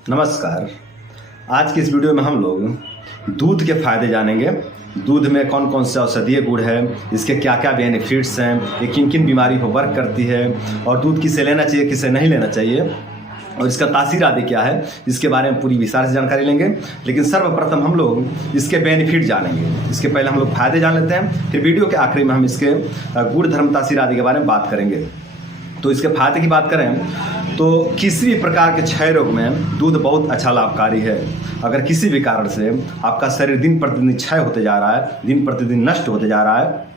नमस्कार। आज की इस वीडियो में हम लोग दूध के फायदे जानेंगे। दूध में कौन कौन से औषधीय गुण है, इसके क्या क्या बेनिफिट्स हैं, ये किन किन बीमारी को वर्क करती है और दूध किसे लेना चाहिए किसे नहीं लेना चाहिए और इसका तासीर आदि क्या है, इसके बारे में पूरी विस्तार से जानकारी लेंगे। लेकिन सर्वप्रथम हम लोग इसके बेनिफिट जानेंगे। इसके पहले हम लोग फायदे जान लेते हैं, फिर वीडियो के आखिरी में हम इसके गुण धर्म तासीर आदि के बारे में बात करेंगे। तो इसके फायदे की बात करें तो किसी भी प्रकार के क्षय रोग में दूध बहुत अच्छा लाभकारी है। अगर किसी भी कारण से आपका शरीर दिन प्रतिदिन क्षय होते जा रहा है, दिन प्रतिदिन नष्ट होते जा रहा है,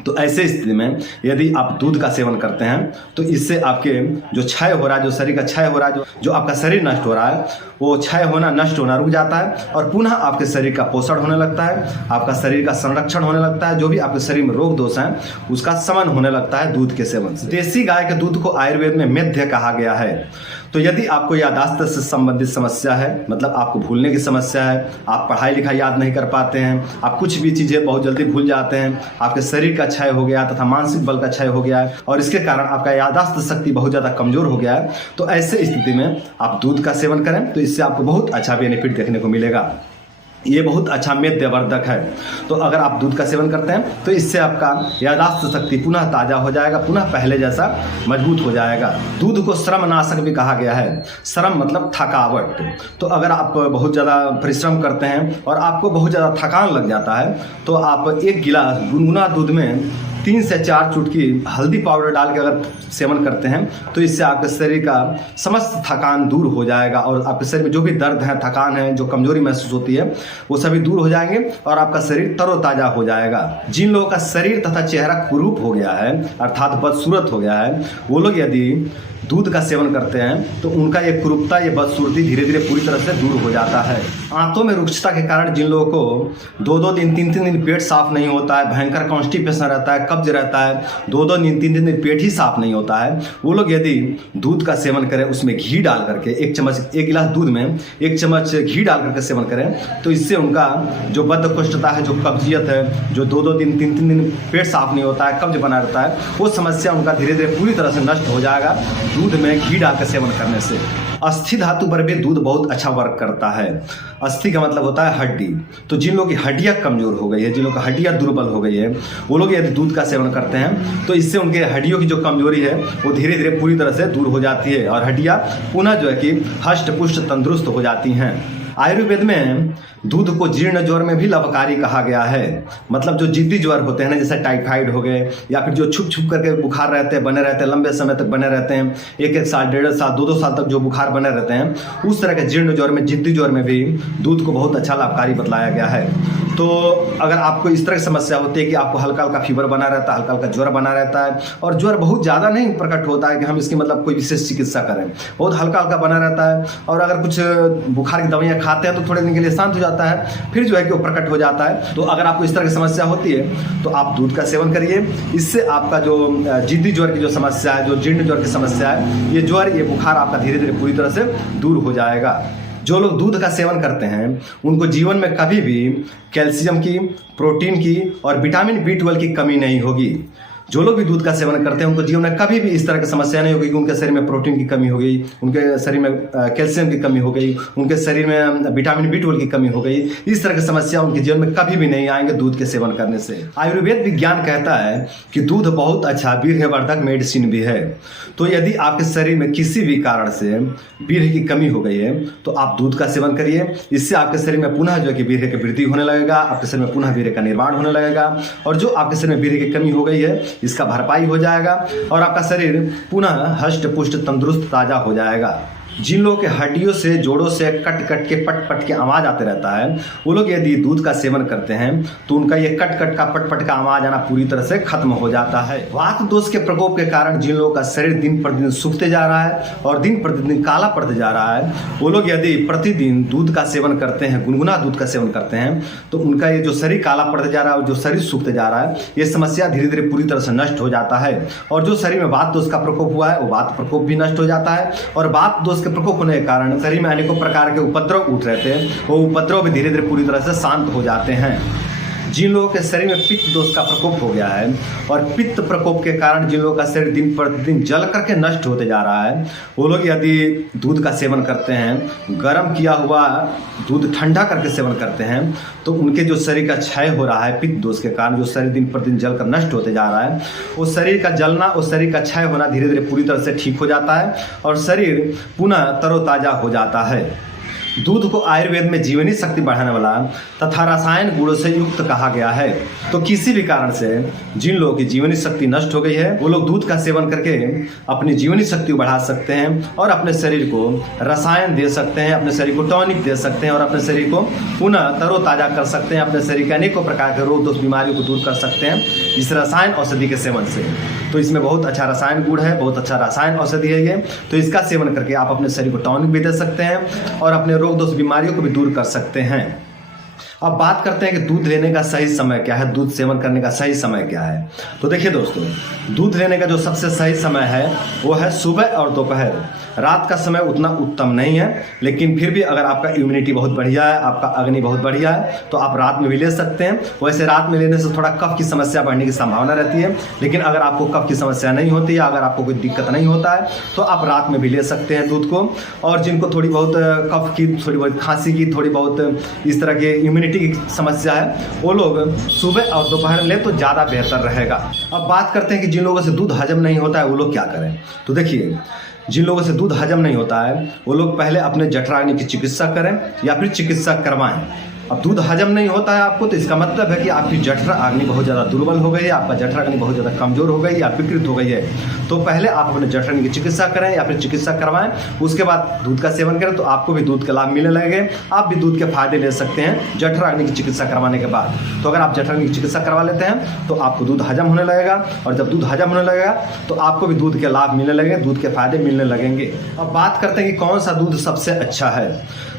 तो ऐसे स्थिति में यदि आप दूध का सेवन करते हैं तो इससे आपके जो क्षय हो रहा है, जो शरीर का क्षय हो रहा है, जो आपका शरीर नष्ट हो रहा है, वो क्षय होना नष्ट होना रुक जाता है और पुनः आपके शरीर का पोषण होने लगता है, आपका शरीर का संरक्षण होने लगता है। जो भी आपके शरीर में रोग दोष हैं उसका शमन होने लगता है दूध के सेवन से। देसी गाय के दूध को आयुर्वेद में मेध्य कहा गया है। तो यदि आपको याददाश्त से संबंधित समस्या है, मतलब आपको भूलने की समस्या है, आप पढ़ाई लिखाई याद नहीं कर पाते हैं, आप कुछ भी चीज़ें बहुत जल्दी भूल जाते हैं, आपके शरीर का क्षय हो गया तथा मानसिक बल का क्षय हो गया है और इसके कारण आपका याददाश्त शक्ति बहुत ज़्यादा कमज़ोर हो गया है, तो ऐसे स्थिति में आप दूध का सेवन करें तो इससे आपको बहुत अच्छा बेनिफिट देखने को मिलेगा। ये बहुत अच्छा मेदवर्धक है। तो अगर आप दूध का सेवन करते हैं तो इससे आपका याददाश्त शक्ति पुनः ताज़ा हो जाएगा, पुनः पहले जैसा मजबूत हो जाएगा। दूध को श्रमनाशक भी कहा गया है। श्रम मतलब थकावट। तो अगर आप बहुत ज़्यादा परिश्रम करते हैं और आपको बहुत ज़्यादा थकान लग जाता है तो आप एक गिलास गुनगुना दूध में 3 से 4 चुटकी हल्दी पाउडर डाल के अगर सेवन करते हैं तो इससे आपके शरीर का समस्त थकान दूर हो जाएगा और आपके शरीर में जो भी दर्द है, थकान है, जो कमजोरी महसूस होती है, वो सभी दूर हो जाएंगे और आपका शरीर तरोताजा हो जाएगा। जिन लोगों का शरीर तथा चेहरा कुरूप हो गया है अर्थात बदसूरत हो गया है, वो लोग यदि दूध का सेवन करते हैं तो उनका ये कुरूपता, ये बदसूरती धीरे धीरे पूरी तरह से दूर हो जाता है। आंतों में रुक्षता के कारण जिन लोगों को 2-2 दिन 3-3 दिन पेट साफ नहीं होता है, भयंकर कॉन्स्टिपेशन रहता है, कब्ज रहता है, 2-2 दिन 3-3 दिन पेट ही साफ नहीं होता है, वो लोग यदि दूध का सेवन करें, उसमें घी डाल करके एक गिलास दूध में 1 चम्मच घी डाल करके सेवन करें तो इससे उनका जो बद्धकोष्ठता है, जो कब्जियत है, जो 2-2 दिन 3-3 दिन पेट साफ नहीं होता है, कब्ज बना रहता है, वो समस्या उनका धीरे धीरे पूरी तरह से नष्ट हो जाएगा दूध में घी डालकर सेवन करने से। अस्थि धातु पर भी दूध बहुत अच्छा वर्क करता है। अस्थि का मतलब होता है हड्डी। तो जिन लोगों की हड्डियां कमजोर हो गई है, जिन लोगों की हड्डियां दुर्बल हो गई है, वो लोग यदि दूध का सेवन करते हैं तो इससे उनके हड्डियों की जो कमजोरी है वो धीरे धीरे पूरी तरह से दूर हो जाती है और हड्डियां पुनः जो है कि हष्ट पुष्ट तंदुरुस्त हो जाती हैं। आयुर्वेद में दूध को जीर्ण ज्वर में भी लाभकारी कहा गया है। मतलब जो जिद्दी ज्वर होते हैं ना, जैसे टाइफाइड हो गए या फिर जो छुप छुप करके बुखार रहते हैं, बने रहते हैं, लंबे समय तक बने रहते हैं, 1-1 साल 1.5 साल 2-2 साल तक जो बुखार बने रहते हैं, उस तरह के जीर्ण ज्वर में, जिद्दी ज्वर में भी दूध को बहुत अच्छा लाभकारी बतलाया गया है। तो अगर आपको इस तरह की समस्या होती है कि आपको हल्का हल्का फीवर बना रहता है, हल्का हल्का ज्वर बना रहता है और ज्वर बहुत ज़्यादा नहीं प्रकट होता है कि हम इसकी मतलब कोई विशेष चिकित्सा करें, बहुत हल्का हल्का बना रहता है और अगर कुछ बुखार की दवाइयाँ खाते हैं तो थोड़े दिन के लिए शांत हो जाता है, फिर जो है कि वो प्रकट हो जाता है। तो अगर आपको इस तरह की समस्या होती है तो आप दूध का सेवन करिए। इससे आपका जो जिद्दी ज्वर की जो समस्या है, जो जीर्ण ज्वर की समस्या है, ये ज्वर, ये बुखार आपका धीरे धीरे पूरी तरह से दूर हो जाएगा। जो लोग दूध का सेवन करते हैं उनको जीवन में कभी भी कैल्शियम की, प्रोटीन की और विटामिन B12 की कमी नहीं होगी। जो लोग भी दूध का सेवन करते हैं उनको जीवन में कभी भी इस तरह की समस्या नहीं होगी कि उनके शरीर में प्रोटीन की कमी हो गई, उनके शरीर में कैल्शियम की कमी हो गई, उनके शरीर में विटामिन B12 की कमी हो गई। इस तरह की समस्या उनके जीवन में कभी भी नहीं आएंगे दूध के सेवन करने से। आयुर्वेद विज्ञान कहता है कि दूध बहुत अच्छा वीर्यवर्धक मेडिसिन भी है। तो यदि आपके शरीर में किसी भी कारण से वीर्य की कमी हो गई है तो आप दूध का सेवन करिए। इससे आपके शरीर में पुनः जो है कि वीर्य की वृद्धि होने लगेगा, आपके शरीर में पुनः वीर्य का निर्माण होने लगेगा और जो आपके शरीर में वीर्य की कमी हो गई है इसका भरपाई हो जाएगा और आपका शरीर पुनः हष्ट पुष्ट तंदुरुस्त ताजा हो जाएगा। जिन लोगों के हड्डियों से, जोड़ों से कट कट के पट पट के आवाज आते रहता है, वो लोग यदि दूध का सेवन करते हैं तो उनका ये कट कट का पट पट का आवाज आना पूरी तरह से खत्म हो जाता है। वात दोष के प्रकोप के कारण जिन लोगों का शरीर दिन प्रतिदिन सूखते जा रहा है और दिन प्रतिदिन काला पड़ते जा रहा है, वो लोग यदि प्रतिदिन दूध का सेवन करते हैं, गुनगुना दूध का सेवन करते हैं, तो उनका ये जो शरीर काला पड़ते जा रहा है और जो शरीर सूखते जा रहा है, ये समस्या धीरे धीरे पूरी तरह से नष्ट हो जाता है और जो शरीर में वात दोष का प्रकोप हुआ है वो वात प्रकोप भी नष्ट हो जाता है और वात दोष प्रकोप होने के कारण शरीर में अनेकों प्रकार के उपद्रव उठ रहे थे, वो उपद्रव भी धीरे धीरे पूरी तरह से शांत हो जाते हैं। जिन लोगों के शरीर में पित्त दोष का प्रकोप हो गया है और पित्त प्रकोप के कारण जिन लोगों का शरीर दिन प्रतिदिन जल करके नष्ट होते जा रहा है, वो लोग यदि दूध का सेवन करते हैं, गर्म किया हुआ दूध ठंडा करके सेवन करते हैं, तो उनके जो शरीर का क्षय हो रहा है पित्त दोष के कारण, जो शरीर दिन प्रतिदिन जलकर नष्ट होते जा रहा है, वो शरीर का जलना और शरीर का क्षय होना धीरे धीरे पूरी तरह से ठीक हो जाता है और शरीर पुनः तरोताजा हो जाता है। दूध को आयुर्वेद में जीवनी शक्ति बढ़ाने वाला तथा रसायन गुणों से युक्त कहा गया है। तो किसी भी कारण से जिन लोगों की जीवनी शक्ति नष्ट हो गई है, वो लोग दूध का सेवन करके अपनी जीवनी शक्ति बढ़ा सकते हैं और अपने शरीर को रसायन दे सकते हैं, अपने शरीर को टॉनिक दे सकते हैं और अपने शरीर को पुनः तरोताजा कर सकते हैं, अपने शरीर के अनेकों प्रकार के रोग दोष बीमारियों को दूर कर सकते हैं इस रसायन औषधि के सेवन से। तो इसमें बहुत अच्छा रसायन गुण है, बहुत अच्छा रसायन औषधि है ये। तो इसका सेवन करके आप अपने शरीर को टॉनिक भी दे सकते हैं और अपने रोग दोष बीमारियों को भी दूर कर सकते हैं। अब बात करते हैं कि दूध लेने का सही समय क्या है, दूध सेवन करने का सही समय क्या है। तो देखिए दोस्तों, दूध लेने का जो सबसे सही समय है वो है सुबह और दोपहर। रात का समय उतना उत्तम नहीं है, लेकिन फिर भी अगर आपका इम्यूनिटी बहुत बढ़िया है, आपका अग्नि बहुत बढ़िया है, तो आप रात में भी ले सकते हैं। वैसे रात में लेने से थोड़ा कफ की समस्या बढ़ने की संभावना रहती है, लेकिन अगर आपको कफ की समस्या नहीं होती है, अगर आपको कोई दिक्कत नहीं होता है, तो आप रात में भी ले सकते हैं दूध को। और जिनको थोड़ी बहुत कफ की, थोड़ी बहुत खांसी की, थोड़ी बहुत इस तरह की इम्यूनिटी की समस्या है, वो लोग सुबह और दोपहर में ले तो ज़्यादा बेहतर रहेगा। अब बात करते हैं कि जिन लोगों से दूध हजम नहीं होता है वो लोग क्या करें। तो देखिए, जिन लोगों से दूध हजम नहीं होता है वो लोग पहले अपने जठराग्नि की चिकित्सा करें या फिर चिकित्सा करवाएं। अब दूध हजम नहीं होता है आपको, तो इसका मतलब है कि आपकी जठराग्नि बहुत ज़्यादा दुर्बल हो गई है, आपका जठराग्नि बहुत ज़्यादा कमजोर हो गई या विकृत हो गई है। तो पहले आप अपने जठराग्नि की चिकित्सा करें या फिर चिकित्सा करवाएं, उसके बाद दूध का सेवन करें, तो आपको भी दूध के लाभ मिलने लगेंगे, आप भी दूध के फायदे ले सकते हैं जठराग्नि की चिकित्सा करवाने के बाद। तो अगर आप जठराग्नि की चिकित्सा करवा लेते हैं तो आपको दूध हजम होने लगेगा, और जब दूध हजम होने लगेगा तो आपको भी दूध के लाभ मिलने लगेंगे, दूध के फायदे मिलने लगेंगे। अब बात करते हैं कि कौन सा दूध सबसे अच्छा है।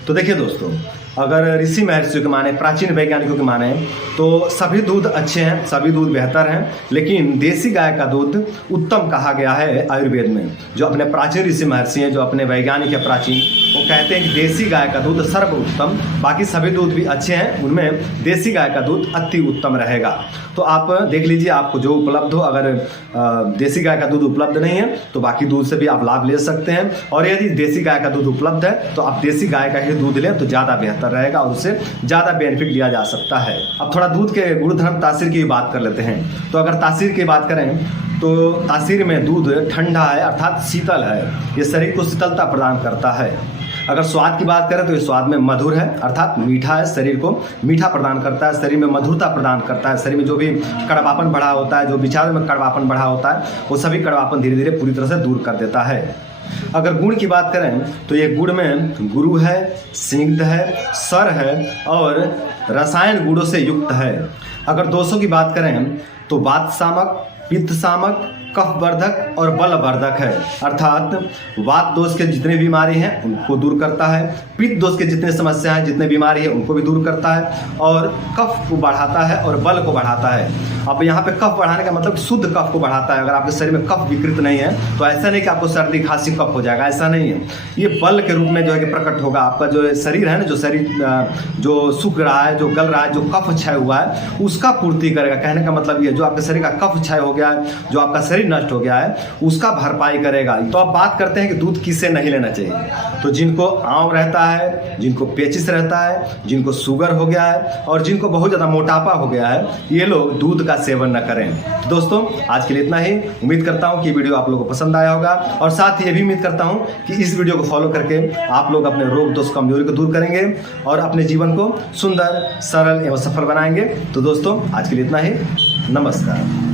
तो देखिए दोस्तों, अगर ऋषि महर्षियों के माने, प्राचीन वैज्ञानिकों के माने, तो सभी दूध अच्छे हैं, सभी दूध बेहतर हैं, लेकिन देसी गाय का दूध उत्तम कहा गया है आयुर्वेद में। जो अपने प्राचीन ऋषि महर्षि हैं, जो अपने वैज्ञानिक है प्राचीन, वो कहते हैं कि देसी गाय का दूध सर्वोत्तम, बाकी सभी दूध भी अच्छे हैं, उनमें देसी गाय का दूध अति उत्तम रहेगा। तो आप देख लीजिए आपको जो उपलब्ध हो, अगर देसी गाय का दूध उपलब्ध नहीं है तो बाकी दूध से भी आप लाभ ले सकते हैं, और यदि देसी गाय का दूध उपलब्ध है तो आप देसी गाय का ही दूध लें तो ज़्यादा बेहतर रहेगा और उससे ज़्यादा बेनिफिट लिया जा सकता है। अब थोड़ा दूध के गुणधर्म तासीर की बात कर लेते हैं। तो अगर तासीर की बात करें तो तासीर में दूध ठंडा है, अर्थात शीतल है, ये शरीर को शीतलता प्रदान करता है। अगर स्वाद की बात करें तो ये स्वाद में मधुर है, अर्थात मीठा है, शरीर को मीठा प्रदान करता है, शरीर में मधुरता प्रदान करता है, शरीर में जो भी कड़वापन बढ़ा होता है, जो विचारों में कड़वापन बढ़ा होता है, वो सभी कड़वापन धीरे धीरे पूरी तरह से दूर कर देता है। अगर गुण की बात करें तो ये गुण में गुरु है, स्निग्ध है, सर है और रसायन गुणों से युक्त है। अगर दोषों की बात करें तो वात शामक, पित्त शामक, कफ वर्धक और बल वर्धक है, अर्थात वात दोष के जितने बीमारी हैं उनको दूर करता है, पित्त दोष के जितने समस्या हैं, जितने बीमारी है उनको भी दूर करता है, और कफ को बढ़ाता है और बल को बढ़ाता है। अब यहाँ पे कफ बढ़ाने का मतलब शुद्ध कफ को बढ़ाता है। अगर आपके शरीर में कफ विकृत नहीं है तो ऐसा नहीं कि आपको सर्दी खांसी कफ हो जाएगा, ऐसा नहीं है। ये बल के रूप में जो है कि प्रकट होगा। आपका जो शरीर है ना, जो शरीर जो सूख रहा है, जो गल रहा है, जो कफ क्षय हुआ है, उसका पूर्ति करेगा। कहने का मतलब ये, जो आपके शरीर का कफ क्षय हो गया है, जो आपका शरीर नष्ट हो गया है, उसका भरपाई करेगा। तो अब बात करते हैं कि दूध किसे नहीं लेना चाहिए। तो जिनको आंव रहता है, जिनको पेचिस रहता है, जिनको शुगर हो गया है और जिनको बहुत ज़्यादा मोटापा हो गया है, ये लोग दूध का सेवन न करें। दोस्तों, आज के लिए इतना ही। उम्मीद करता हूँ कि वीडियो आप लोगों को पसंद आया होगा, और साथ ही ये भी उम्मीद करता हूँ कि इस वीडियो को फॉलो करके आप लोग अपने रोग दोष कमजोरी को दूर करेंगे और अपने जीवन को सुंदर, सरल एवं सफल बनाएंगे। तो दोस्तों, आज के लिए इतना ही। नमस्कार।